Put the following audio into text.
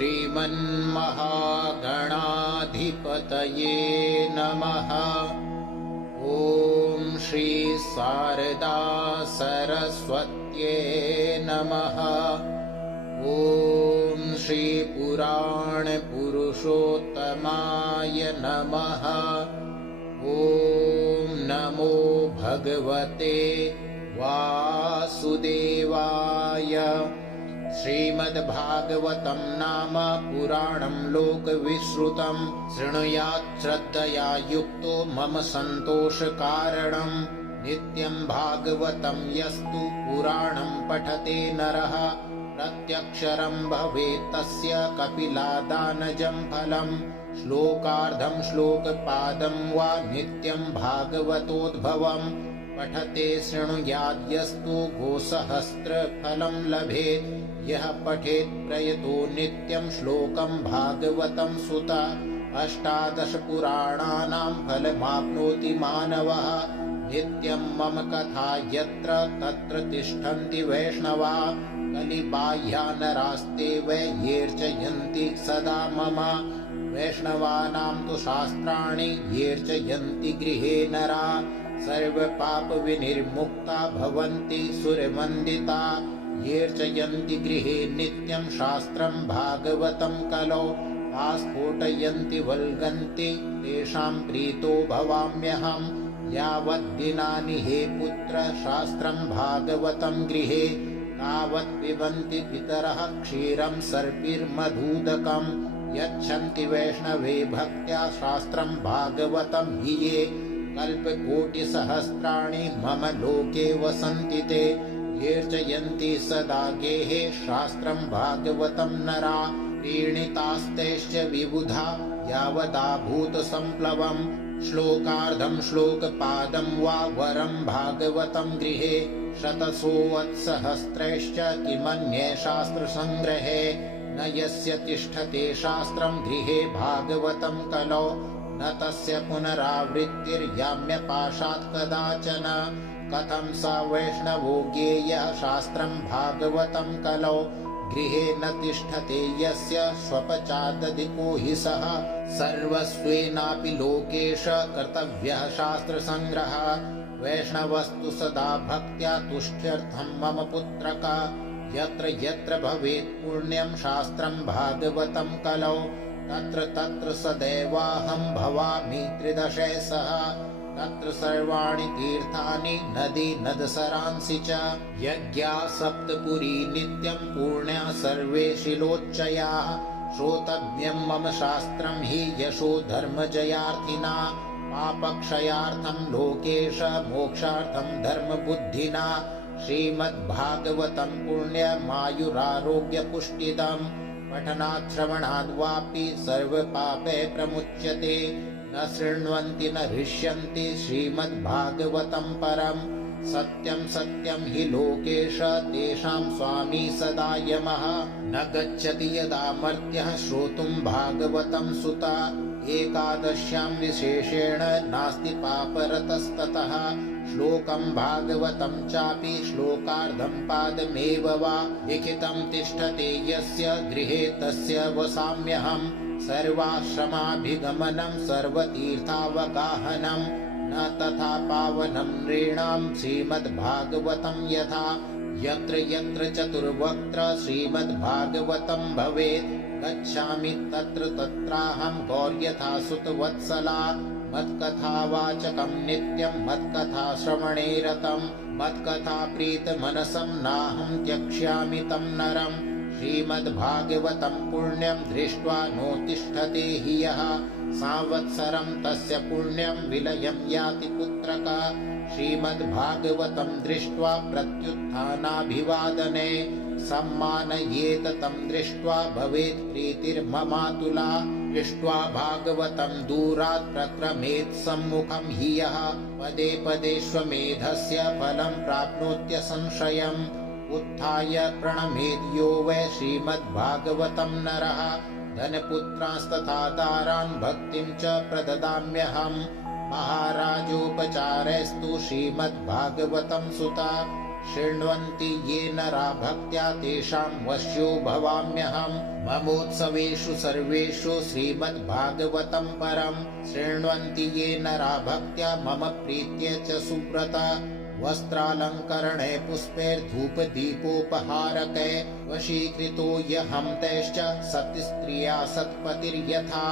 श्रीमन्महागणाधिपतये नमः। ॐ श्री शारदा सरस्वत्यै नमः। ॐ श्री पुराणपुरुषोत्तमाय नमः। ॐ नमो भगवते वासुदेवाय। श्रीमद्भागवतं नाम पुराणं लोकविश्रुतं शृणुयात् श्रद्धया युक्तो मम सन्तोषकारणं। नित्यं भागवतं यस्तु पुराणं पठते नरः प्रत्यक्षरं भवेत् तस्य कपिलादानजं फलम्। श्लोकार्धं श्लोकपादं वा नित्यं भागवतोद्भवम् पठते शृणुयाद् यस्तु गोसहस्रफलं लभेत्। यः पठेत् प्रयतो नित्यं श्लोकं भागवतं सुत। 18 पुराणानां फलमाप्नोति मानवः। नित्यं मम कथा यत्र तत्र तिष्ठन्ति वैष्णवा। कलिबाह्यानरास्ते वै येऽर्चयन्ति सदा मम। वैष्णवानां तु शास्त्राणि येऽर्चयन्ति गृहे नरा। सर्वपापविनिर्मुक्ता भवन्ति सुरवन्दिता। येऽर्चयन्ति गृहे नित्यं शास्त्रं भागवतं कलौ। आस्फोटयन्ति वल्गन्ति तेषां प्रीतो भवाम्यहम्। यावद्दिनानि हे पुत्र शास्त्रं भागवतं गृहे तावत् पिबन्ति पितरः क्षीरं सर्पिर्मधुदकम्। यच्छन्ति वैष्णवे भक्त्या शास्त्रं भागवतं हि ये। कल्पकोटिसहस्राणि मम लोके वसन्ति ते। येऽर्चयन्ति सदा गेहे शास्त्रं भागवतं नरा। प्रीणितास्तेश्च विबुधा यावदाभूतसम्प्लवम्। श्लोकार्धं श्लोकपादं वा वरं भागवतं गृहे। शतसोऽत्सहस्रैश्च किमन्ये शास्त्रसङ्ग्रहे। न यस्य तिष्ठते शास्त्रं गृहे भागवतं कलौ। न तस्य पुनरावृत्तिर्याम्यपाशात् कदाचन। कथं स वैष्णवो ज्ञेयः शास्त्रं भागवतं कलौ। गृहे न तिष्ठते यस्य स्वपचादधिको हि सः। सर्वस्वेनापि लोकेश कर्तव्यः शास्त्रसङ्ग्रहः। वैष्णवस्तु सदा भक्त्या तुष्ट्यर्थं मम पुत्रक। यत्र यत्र भवेत् पुण्यं शास्त्रं भागवतं कलौ। तत्र तत्र सदैवाहं भवामि त्रिदशैः। तत्र सर्वाणि तीर्थानि नदी नदसरांसि च। यज्ञा सप्तपुरी नित्यं पूर्ण्या सर्वे शिलोच्चयाः। श्रोतव्यं मम शास्त्रं हि यशो धर्मजयार्थिना। पापक्षयार्थं लोकेश मोक्षार्थं धर्मबुद्धिना। श्रीमद्भागवतं पुण्यमायुरारोग्यपुष्टिदम्। पठनात् श्रवणाद् वापि सर्वपापे प्रमुच्यते। न शृण्वन्ति न हृष्यन्ति श्रीमद्भागवतं परम्। सत्यं सत्यं हि लोकेश तेषां स्वामी सदा यमः। न गच्छति यदा मर्त्यः श्रोतुं भागवतं सुता। एकादश्यां विशेषेण नास्ति पापरतस्ततः। श्लोकं भागवतं चापि श्लोकार्धं पादमेव वा। लिखितं तिष्ठते यस्य गृहे तस्य वसाम्यहम्। सर्वाश्रमाभिगमनं सर्वतीर्थावगाहनं। न तथा पावनं नृणां श्रीमद्भागवतं यथा। यत्र यत्र चतुर्वक्त्र श्रीमद्भागवतं भवेत्। गच्छामि तत्र तत्राहं गौर्यथा सुतवत्सला। मत्कथावाचकं नित्यं मत्कथा श्रवणे रतं। मत्कथा प्रीतमनसं नाहं त्यक्ष्यामि तं नरम्। श्रीमद्भागवतं पुण्यं दृष्ट्वा नोत्तिष्ठते हि यः। संवत्सरं तस्य पुण्यं विलयं याति पुत्रक। श्रीमद्भागवतं दृष्ट्वा प्रत्युत्थानाभिवादने। सम्मानयेत तं दृष्ट्वा भवेत् प्रीतिर्ममातुला। दृष्ट्वा भागवतं दूरात् प्रक्रमेत् सम्मुखं हि यः। पदे पदे श्वमेधस्य फलं प्राप्नोत्यसंशयम्। उत्थाय प्रणमेद् यो वै श्रीमद्भागवतं नरः। धनपुत्रांस्तथा दारान् भक्तिं च प्रददाम्यहम्। महाराजोपचारैस्तु श्रीमद्भागवतं सुता। शृण्वन्ति ये नरा भक्त्या तेषां वश्यो भवाम्यहम् ममोत्सवेषु सर्वेषु श्रीमद्भागवतं परम् शृण्वन्ति ये नरा भक्त्या मम प्रीत्य च सुव्रता वस्त्रालङ्करणे पुष्पैर्धूपदीपोपहारकै वशीकृतो ह्यहं तैश्च सत्स्त्रिया सत्पतिर्यथा